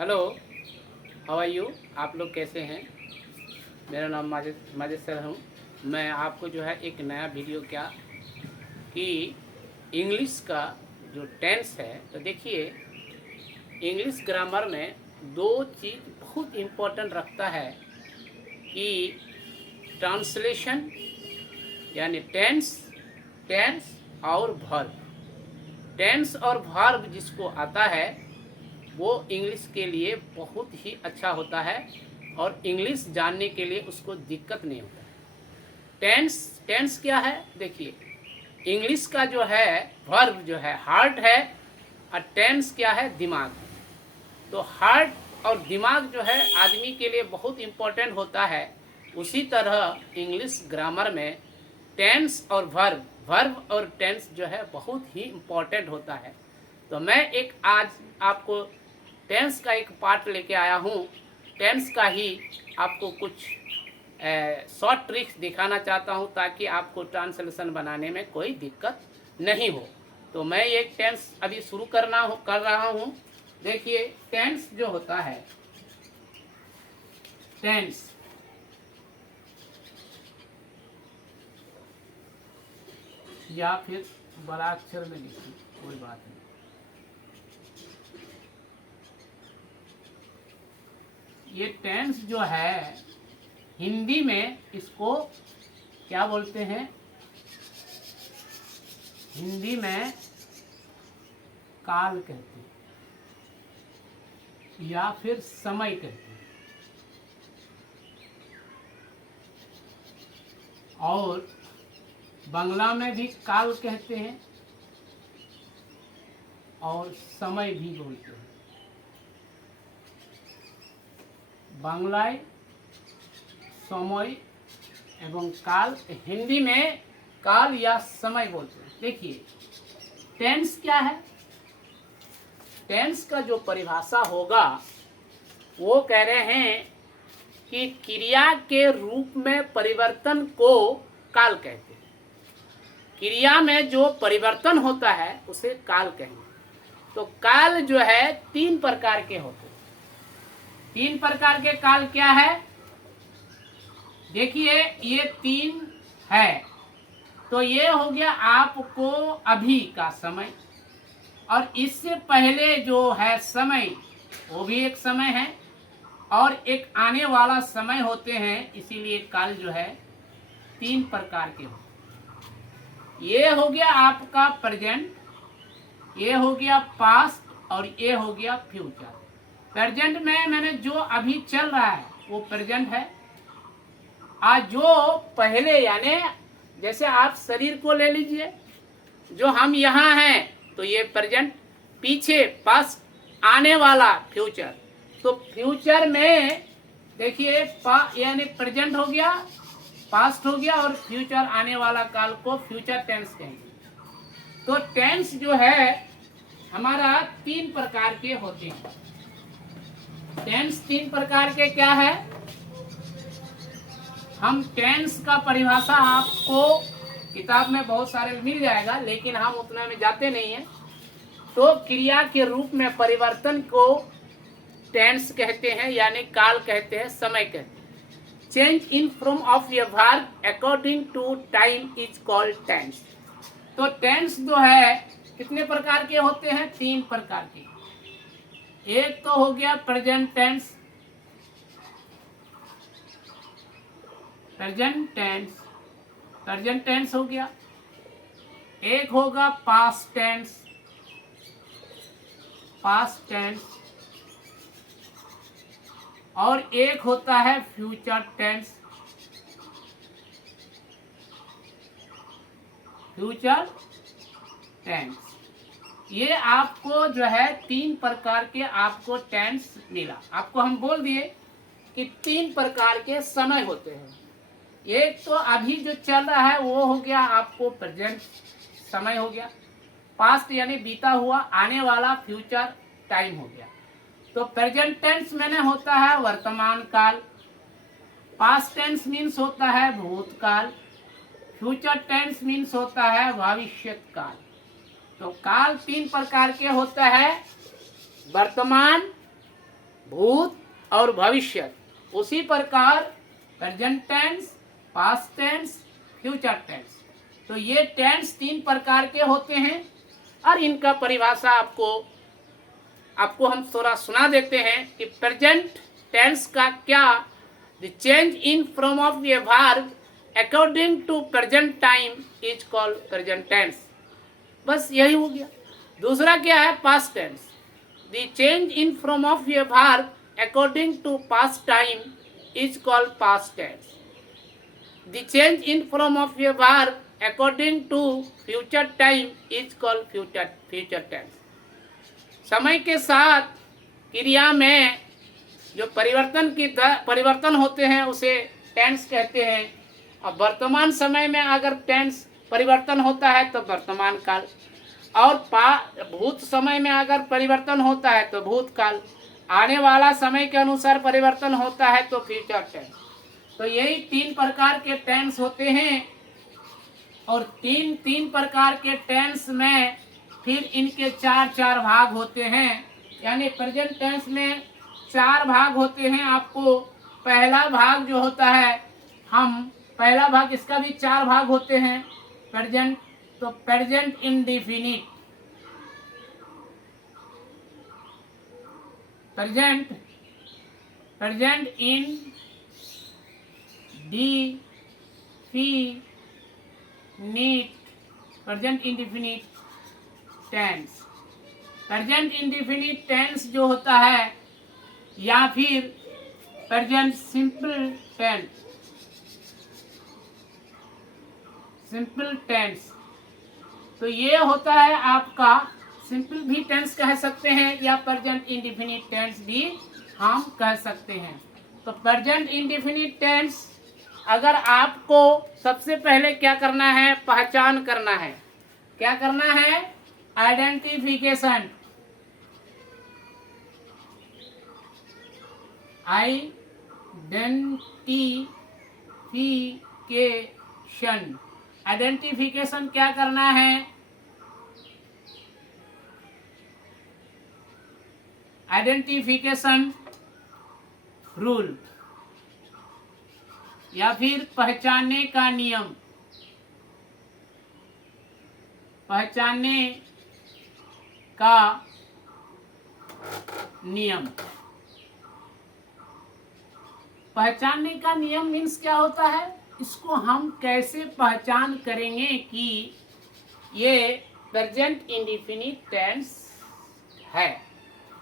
Hello, how are you? आप लोग कैसे हैं? मेरा नाम माजिद सर हूँ। मैं आपको जो है एक नया वीडियो क्या कि इंग्लिश का जो टेंस है, तो देखिए इंग्लिश ग्रामर में दो चीज़ बहुत इम्पोर्टेंट रखता है कि ट्रांसलेशन यानी टेंस टेंस और वर्ब। टेंस और वर्ब जिसको आता है वो इंग्लिश के लिए बहुत ही अच्छा होता है और इंग्लिश जानने के लिए उसको दिक्कत नहीं होता है। टेंस टेंस क्या है? देखिए इंग्लिश का जो है वर्ब जो है हार्ट है और टेंस क्या है? दिमाग। तो हार्ट और दिमाग जो है आदमी के लिए बहुत इम्पोर्टेंट होता है। उसी तरह इंग्लिश ग्रामर में टेंस और वर्ब और टेंस जो है बहुत ही इम्पोर्टेंट होता है। तो मैं एक आज आपको टेंस का एक पार्ट लेके आया हूँ। टेंस का ही आपको कुछ शॉर्ट ट्रिक्स दिखाना चाहता हूँ ताकि आपको ट्रांसलेशन बनाने में कोई दिक्कत नहीं हो। तो मैं एक टेंस अभी शुरू कर रहा हूँ। देखिए टेंस जो होता है, टेंस या फिर बड़ा अक्षर में लिखिए, कोई बात नहीं। ये टेंस जो है हिंदी में इसको क्या बोलते हैं? हिंदी में काल कहते हैं या फिर समय कहते हैं, और बांग्ला में भी काल कहते हैं और समय भी बोलते हैं। बांग्लाय समय एवं काल, हिंदी में काल या समय बोलते हैं। देखिए टेंस क्या है? टेंस का जो परिभाषा होगा वो कह रहे हैं कि क्रिया के रूप में परिवर्तन को काल कहते हैं। क्रिया में जो परिवर्तन होता है उसे काल कहेंगे। तो काल जो है तीन प्रकार के होते हैं। तीन प्रकार के काल क्या है? देखिए ये तीन है। तो ये हो गया आपको अभी का समय, और इससे पहले जो है समय वो भी एक समय है, और एक आने वाला समय होते हैं। इसीलिए काल जो है तीन प्रकार के होते हैं। ये हो गया आपका प्रेजेंट, ये हो गया पास्ट और ये हो गया फ्यूचर। प्रेजेंट में मैंने जो अभी चल रहा है वो प्रेजेंट है। आज जो पहले यानी जैसे आप शरीर को ले लीजिए, जो हम यहाँ हैं तो ये प्रेजेंट, पीछे पास्ट, आने वाला फ्यूचर। तो फ्यूचर में देखिए यानी प्रेजेंट हो गया, पास्ट हो गया, और फ्यूचर आने वाला काल को फ्यूचर टेंस कहेंगे। तो टेंस जो है हमारा तीन प्रकार के होते हैं। टेंस तीन प्रकार के क्या है? हम टेंस का परिभाषा आपको किताब में बहुत सारे मिल जाएगा, लेकिन हम उतना में जाते नहीं हैं। तो क्रिया के रूप में परिवर्तन को टेंस कहते हैं, यानी काल कहते हैं, समय कहते हैं। Change in form of a verb according to time is called tense. तो टेंस जो है कितने प्रकार के होते हैं? तीन प्रकार के। एक तो हो गया प्रेजेंट टेंस, प्रेजेंट टेंस हो गया। एक होगा पास्ट टेंस, और एक होता है फ्यूचर टेंस। ये आपको जो है तीन प्रकार के आपको टेंस मिला। आपको हम बोल दिए कि तीन प्रकार के समय होते हैं। एक तो अभी जो चल रहा है वो हो गया आपको प्रेजेंट समय हो गया, पास्ट यानी बीता हुआ, आने वाला फ्यूचर टाइम हो गया। तो प्रेजेंट टेंस मैंने होता है वर्तमान काल, पास्ट टेंस मीन्स होता है भूतकाल, फ्यूचर टेंस मीन्स होता है भविष्य काल। तो काल तीन प्रकार के होता है, वर्तमान, भूत और भविष्य। उसी प्रकार present tense, past tense, future tense. तो ये टेंस 3 प्रकार के होते हैं और इनका परिभाषा आपको हम थोड़ा सुना देते हैं कि प्रेजेंट टेंस का क्या, the change in form of a verb according to present time is called present tense. बस यही हो गया। दूसरा क्या है, past tense, the change in form of a verb according to past time is called past tense. The change in form of a verb according to future time is called future tense. समय के साथ क्रिया में जो परिवर्तन होते हैं उसे टेंस कहते हैं। और वर्तमान समय में अगर टेंस परिवर्तन होता है तो वर्तमान काल, और भूत समय में अगर परिवर्तन होता है तो भूतकाल, आने वाला समय के अनुसार परिवर्तन होता है तो फ्यूचर टेंस। तो यही 3 प्रकार के टेंस होते हैं। और तीन प्रकार के टेंस में फिर इनके 4 भाग होते हैं। यानी प्रेजेंट टेंस में 4 भाग होते हैं। आपको पहला भाग जो होता है, पहला भाग, इसका भी 4 भाग होते हैं। प्रेजेंट, तो present indefinite, present in present indefinite tense. Present indefinite tense जो होता है, या फिर प्रेजेंट सिंपल टेंस। तो ये होता है आपका सिंपल भी टेंस कह सकते हैं, या प्रेजेंट इंडेफिनिट टेंस भी हम कह सकते हैं। तो प्रेजेंट इंडेफिनिट टेंस, अगर आपको सबसे पहले क्या करना है, पहचान करना है। क्या करना है, आइडेंटिफिकेशन। आइडेंटिफिकेशन क्या करना है, आइडेंटिफिकेशन रूल, या फिर पहचानने का नियम। पहचानने का नियम, पहचानने का नियम मीन्स क्या होता है, इसको हम कैसे पहचान करेंगे कि ये प्रेजेंट इंडेफिनिट टेंस है।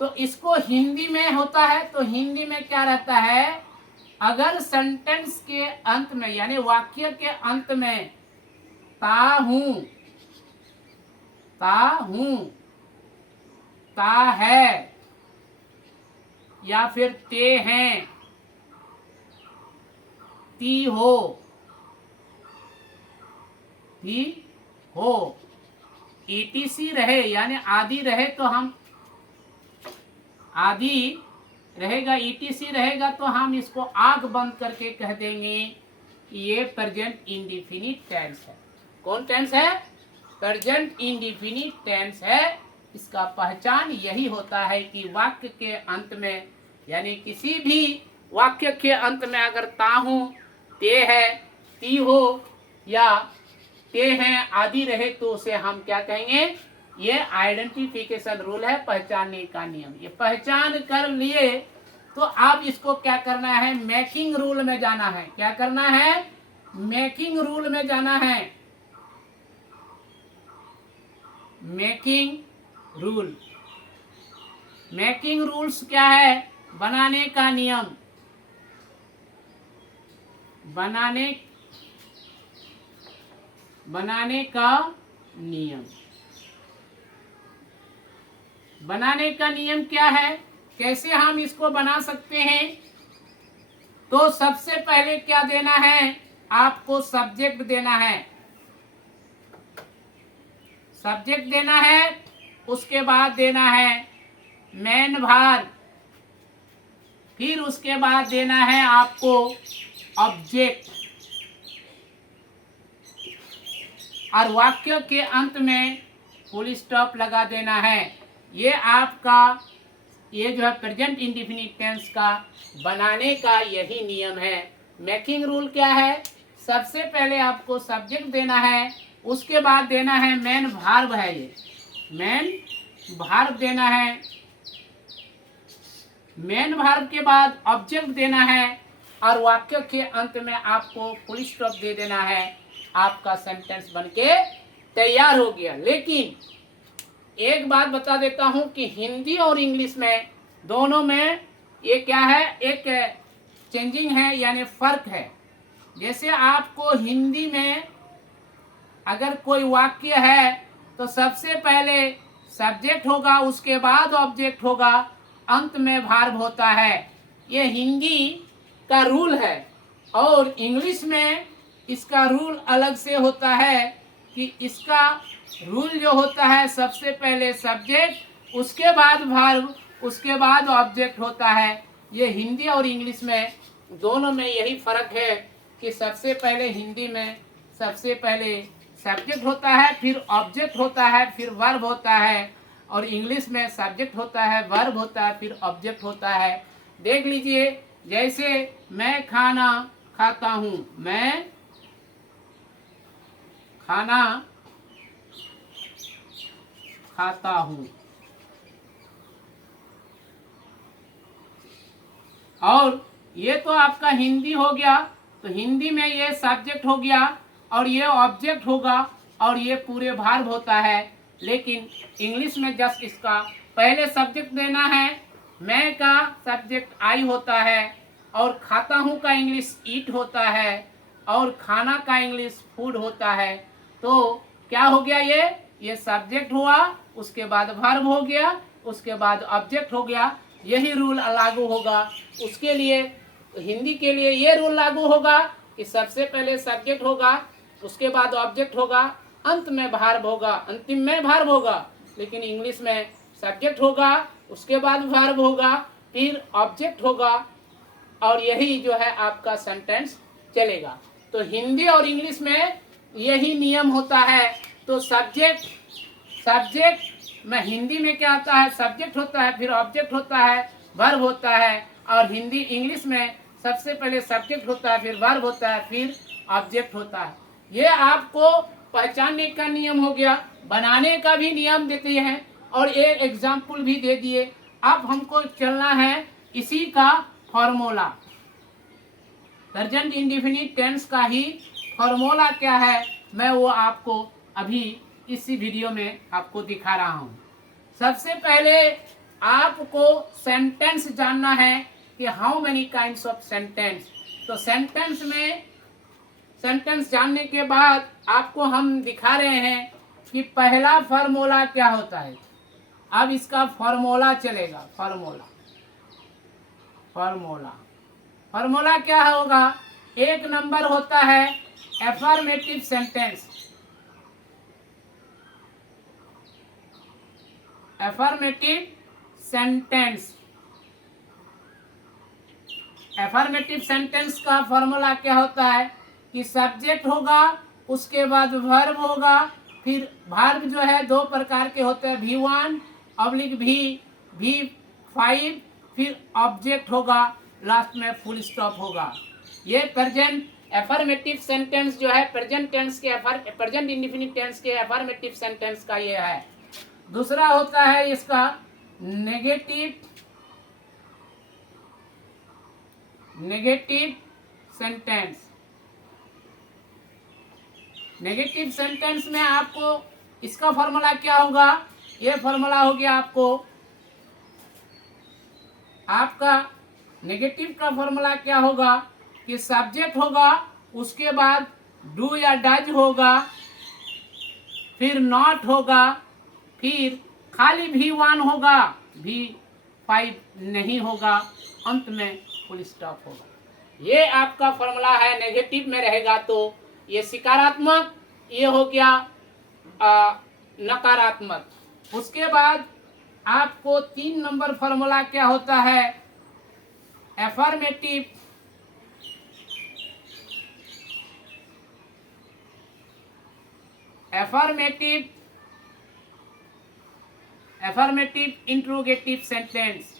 तो इसको हिंदी में होता है, तो हिंदी में क्या रहता है, अगर सेंटेंस के अंत में, यानी वाक्य के अंत में ता हूं, ता है, या फिर ते हैं, ती हो, ETC रहे, यानी आदि रहे, तो हम आदि रहेगा, ETC रहेगा, तो हम इसको आग बंद करके कह देंगे कि ये प्रेजेंट इंडेफिनिट टेंस है। कौन टेंस है, प्रेजेंट इंडेफिनिट टेंस है। इसका पहचान यही होता है कि वाक्य के अंत में, यानी किसी भी वाक्य के अंत में अगर ता हूं, ते है, ती हो, या ते हैं आदि रहे, तो उसे हम क्या कहेंगे, ये आइडेंटिफिकेशन रूल है, पहचानने का नियम। ये पहचान कर लिए तो आप इसको क्या करना है, मेकिंग रूल में जाना है। क्या करना है, मेकिंग रूल में जाना है। मेकिंग रूल, मेकिंग रूल्स क्या है, बनाने का नियम, बनाने का नियम। बनाने का नियम क्या है, कैसे हम इसको बना सकते हैं। तो सबसे पहले क्या देना है, आपको सब्जेक्ट देना है, सब्जेक्ट देना है। उसके बाद देना है मेन भार, फिर उसके बाद देना है आपको ऑब्जेक्ट, और वाक्य के अंत में फुल स्टॉप लगा देना है। ये आपका ये जो है प्रेजेंट इंडेफिनिट टेंस का बनाने का यही नियम है। मेकिंग रूल क्या है? सबसे पहले आपको सब्जेक्ट देना है, उसके बाद देना है मेन भार्ब है, ये मेन भार्ब देना है, मेन भार्ब के बाद ऑब्जेक्ट देना है और वाक्य के अंत में आपको फुल स्टॉप दे देना है। आपका सेंटेंस बनके तैयार हो गया। लेकिन एक बात बता देता हूं कि हिंदी और इंग्लिश में दोनों में ये क्या है, एक चेंजिंग है, यानी फर्क है। जैसे आपको हिंदी में अगर कोई वाक्य है तो सबसे पहले सब्जेक्ट होगा, उसके बाद ऑब्जेक्ट होगा, अंत में भार्ब होता है। ये हिंदी का रूल है। और इंग्लिश में इसका रूल अलग से होता है कि इसका रूल जो होता है सबसे पहले सब्जेक्ट, उसके बाद भार्ब, उसके बाद ऑब्जेक्ट होता है। ये हिंदी और इंग्लिश में दोनों में यही फर्क है कि सबसे पहले हिंदी में सबसे पहले सब्जेक्ट होता है, फिर ऑब्जेक्ट होता है, फिर वर्ब होता है। और इंग्लिश में सब्जेक्ट होता है, वर्ब होता है, फिर ऑब्जेक्ट होता है। देख लीजिए, जैसे मैं खाना खाता हूं, मैं खाना खाता हूं, और ये तो आपका हिंदी हो गया। तो हिंदी में ये सब्जेक्ट हो गया और ये ऑब्जेक्ट होगा और ये पूरे भार्ब होता है। लेकिन इंग्लिश में जस्ट इसका पहले सब्जेक्ट देना है, मैं का सब्जेक्ट आई होता है, और खाता हूँ का इंग्लिश ईट होता है, और खाना का इंग्लिश फूड होता है। तो क्या हो गया, ये सब्जेक्ट हुआ, उसके बाद वर्ब हो गया, उसके बाद ऑब्जेक्ट हो गया। यही रूल लागू होगा उसके लिए। हिंदी के लिए ये रूल लागू होगा कि सबसे पहले सब्जेक्ट होगा, उसके बाद ऑब्जेक्ट होगा, अंत में भार्ब होगा, अंतिम में भार्ब होगा। लेकिन इंग्लिश में सब्जेक्ट होगा, उसके बाद भार्ब होगा, फिर ऑब्जेक्ट होगा, और यही जो है आपका सेंटेंस चलेगा। तो हिंदी और इंग्लिश में यही नियम होता है। तो सब्जेक्ट में हिंदी में क्या होता है, सब्जेक्ट होता है, फिर ऑब्जेक्ट होता है, वर्ब होता है। और हिंदी इंग्लिश में सबसे पहले सब्जेक्ट होता है, फिर वर्ब होता है, फिर ऑब्जेक्ट होता है। ये आपको पहचानने का नियम हो गया। बनाने का भी नियम देते हैं और एक एग्जाम्पल भी दे दिए। अब हमको चलना है इसी का फॉर्मूला। प्रेजेंट इंडेफिनिट टेंस का ही फॉर्मूला क्या है, मैं वो आपको अभी इसी वीडियो में आपको दिखा रहा हूँ। सबसे पहले आपको सेंटेंस जानना है कि how many kinds of sentence. तो सेंटेंस में सेंटेंस जानने के बाद आपको हम दिखा रहे हैं कि पहला फॉर्मूला क्या होता है। अब इसका फॉर्मूला चलेगा। फॉर्मूला क्या होगा, एक नंबर होता है एफर्मेटिव सेंटेंस। एफर्मेटिव सेंटेंस का फॉर्मूला क्या होता है कि सब्जेक्ट होगा, उसके बाद वर्ब होगा, फिर वर्ब जो है दो प्रकार के होते हैं, V1 ऑब्लिक V5, फिर ऑब्जेक्ट होगा, लास्ट में फुल स्टॉप होगा। ये प्रेजेंट एफर्मेटिव सेंटेंस जो है प्रेजेंट इंडेफिनिट टेंस के एफर्मेटिव सेंटेंस का ये है। दूसरा होता है इसका नेगेटिव सेंटेंस। नेगेटिव सेंटेंस में आपको इसका फॉर्मूला क्या होगा, ये फॉर्मूला हो गया आपका नेगेटिव का फॉर्मूला क्या होगा कि सब्जेक्ट होगा, उसके बाद डू या डज होगा, फिर नॉट होगा, फिर खाली V1 होगा, V5 नहीं होगा, अंत में फुल स्टॉप होगा। ये आपका फॉर्मूला है। नेगेटिव में रहेगा तो ये सकारात्मक, ये हो गया नकारात्मक। उसके बाद आपको 3 नंबर फॉर्मूला क्या होता है, affirmative interrogative sentence.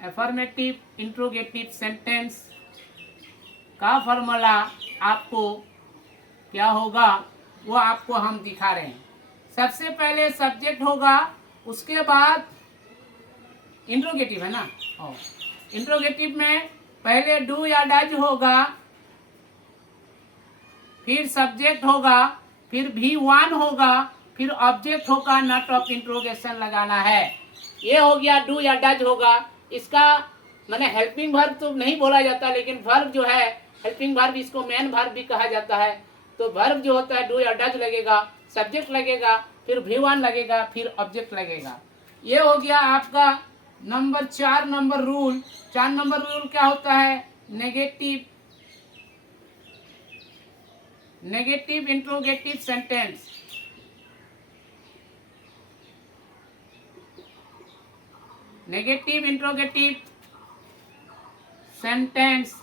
Affirmative interrogative sentence का फॉर्मूला आपको क्या होगा वो आपको हम दिखा रहे हैं। सबसे पहले सब्जेक्ट होगा, उसके बाद इंट्रोगेटिव है ना, इंट्रोगेटिव में पहले डू या डज होगा, फिर सब्जेक्ट होगा, फिर V1 होगा, फिर ऑब्जेक्ट होगा, नॉट ऑफ इंट्रोगेशन लगाना है। ये हो गया डू या डज होगा। इसका माने हेल्पिंग वर्ब तो नहीं बोला जाता, लेकिन वर्ब जो है हेल्पिंग वर्ब, इसको मेन वर्ब भी कहा जाता है। तो वर्ब जो होता है डू या डज लगेगा, सब्जेक्ट लगेगा, फिर V1 लगेगा, फिर ऑब्जेक्ट लगेगा। ये हो गया आपका number 4 number rule. 4 number rule क्या होता है? Negative interrogative sentence. Negative interrogative sentence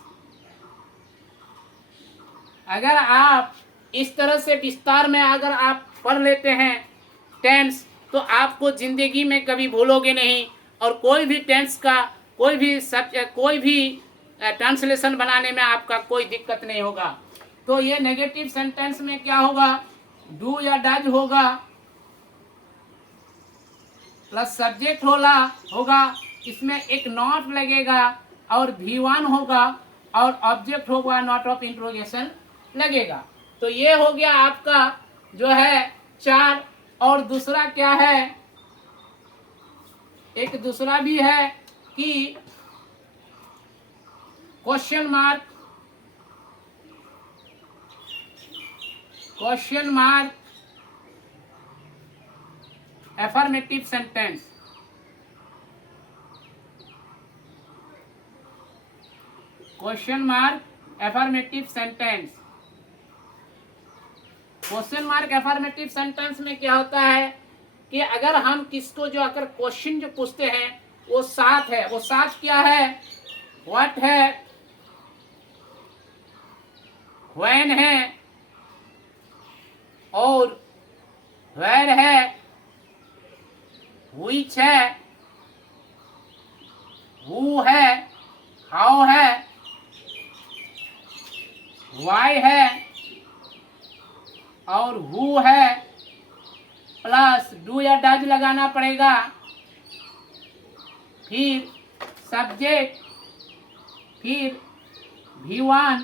अगर आप इस तरह से विस्तार में अगर आप पढ़ लेते हैं टेंस, तो आपको जिंदगी में कभी भूलोगे नहीं, और कोई भी टेंस का कोई भी ट्रांसलेशन बनाने में आपका कोई दिक्कत नहीं होगा। तो ये नेगेटिव सेंटेंस में क्या होगा? डू या डज होगा, प्लस सब्जेक्ट होगा, इसमें एक नॉट लगेगा, और V1 होगा, और ऑब्जेक्ट होगा, नॉट ऑफ इंट्रोगेशन लगेगा। तो ये हो गया आपका जो है 4। और दूसरा क्या है? एक दूसरा भी है कि question mark affirmative sentence. Question mark affirmative sentence. Question mark affirmative sentence में क्या होता है कि अगर हम किसको जो अगर क्वेश्चन जो पूछते हैं वो साथ है, वो साथ क्या है? व्हाट है, व्हेन है, और वेयर है, व्हिच है, हु है, हाउ है, व्हाई है, और हु है, प्लस डू या डज लगाना पड़ेगा, फिर सब्जेक्ट, फिर V1,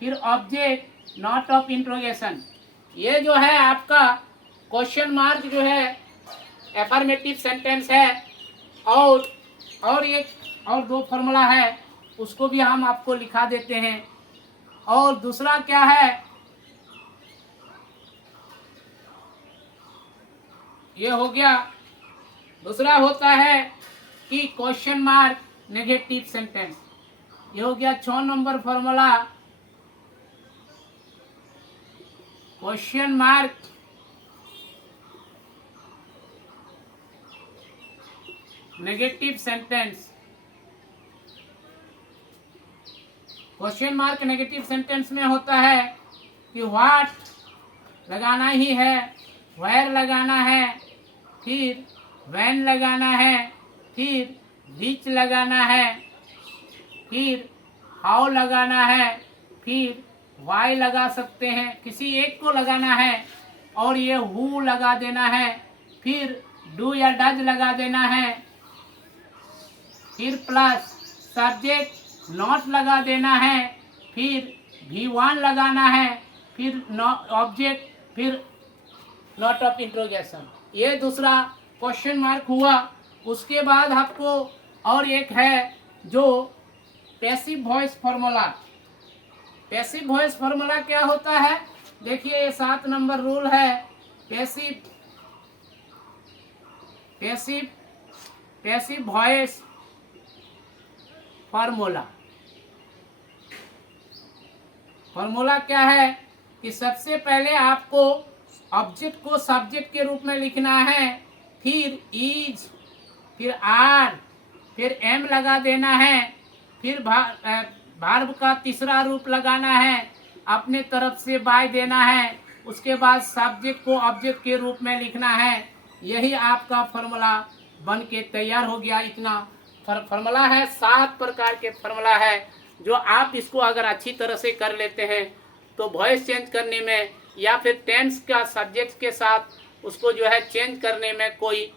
फिर ऑब्जेक्ट, नॉट ऑफ इंट्रोगेशन। ये जो है आपका क्वेश्चन मार्क जो है एफर्मेटिव सेंटेंस है। और एक और 2 फॉर्मूला है, उसको भी हम आपको लिखा देते हैं। और दूसरा क्या है? ये हो गया। दूसरा होता है कि क्वेश्चन मार्क नेगेटिव सेंटेंस। ये हो गया 6 number formula. Question mark negative sentence. Question mark negative sentence में होता है कि व्हाट लगाना ही है, वेयर लगाना है, फिर व्हेन लगाना है, फिर व्हिच लगाना है, फिर हाउ लगाना है, फिर वाई लगा सकते हैं, किसी एक को लगाना है, और ये हु लगा देना है, फिर डू या डज लगा देना है, फिर प्लस सब्जेक्ट नॉट लगा देना है, फिर V1 लगाना है, फिर ऑब्जेक्ट, फिर नॉट ऑफ इंट्रोगेशन। ये दूसरा क्वेश्चन मार्क हुआ। उसके बाद आपको और एक है जो passive voice formula. Passive voice formula क्या होता है? देखिए ये 7 नंबर रूल है। पैसिव वॉइस फॉर्मूला क्या है कि सबसे पहले आपको ऑब्जेक्ट को सब्जेक्ट के रूप में लिखना है, फिर इज, फिर आर, फिर एम लगा देना है, फिर वर्ब का तीसरा रूप लगाना है, अपने तरफ से बाय देना है, उसके बाद सब्जेक्ट को ऑब्जेक्ट के रूप में लिखना है। यही आपका फॉर्मूला बन के तैयार हो गया। इतना फार्मूला है, 7 प्रकार के फार्मूला है जो आप इसको अगर अच्छी तरह से कर लेते हैं तो वॉइस चेंज करने में या फिर टेंस का सब्जेक्ट के साथ उसको जो है चेंज करने में कोई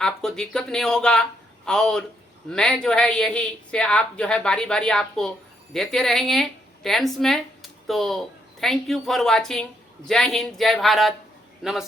आपको दिक्कत नहीं होगा। और मैं जो है यही से आप जो है बारी बारी आपको देते रहेंगे टेंस में। तो थैंक यू फॉर वाचिंग। जय हिंद, जय भारत, नमस्कार।